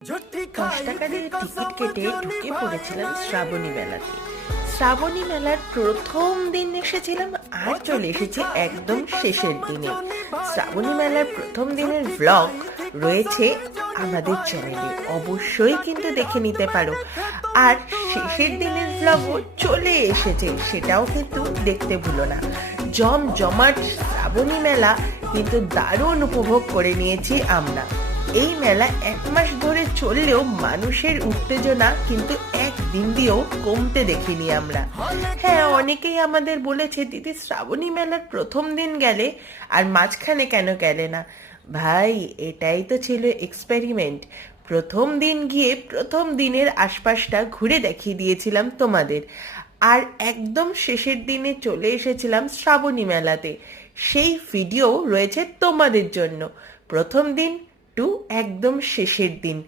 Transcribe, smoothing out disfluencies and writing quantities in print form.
10 টাকা দিয়ে টিকিট কেটে ঢুকে পড়েছিলাম শ্রাবণী মেলাতে। শ্রাবণী মেলার প্রথম দিন এসেছিলাম আর চলে এসেছি একদম শেষের দিনে। শ্রাবণী মেলার প্রথম দিনের ভ্লগ রয়েছে আমাদের চ্যানেলে, অবশ্যই কিন্তু দেখে নিতে পারো। আর শেষের দিনের ভ্লগও চলে এসেছে, সেটাও কিন্তু দেখতে ভুলো না। জমজমাট শ্রাবণী মেলা কিন্তু দারুণ উপভোগ করে নিয়েছি আমরা। এই মেলা 1 মাস ধরে চললেও মানুষের উত্তেজনা কিন্তু একদিন দিয়েও কমতে দেখিনি আমরা। হ্যাঁ, অনেকেই আমাদের বলেছে, দিদি শ্রাবণী মেলার প্রথম দিন গেলে আর মাঝখানে কেন গেলে না? ভাই, এটাই তো ছিল এক্সপেরিমেন্ট। প্রথম দিন গিয়ে প্রথম দিনের আশপাশটা ঘুরে দেখিয়ে দিয়েছিলাম তোমাদের, আর একদম শেষের দিনে চলে এসেছিলাম শ্রাবণী মেলাতে। সেই ভিডিও রয়েছে তোমাদের জন্য, প্রথম দিন টু একদম শেষের দিন।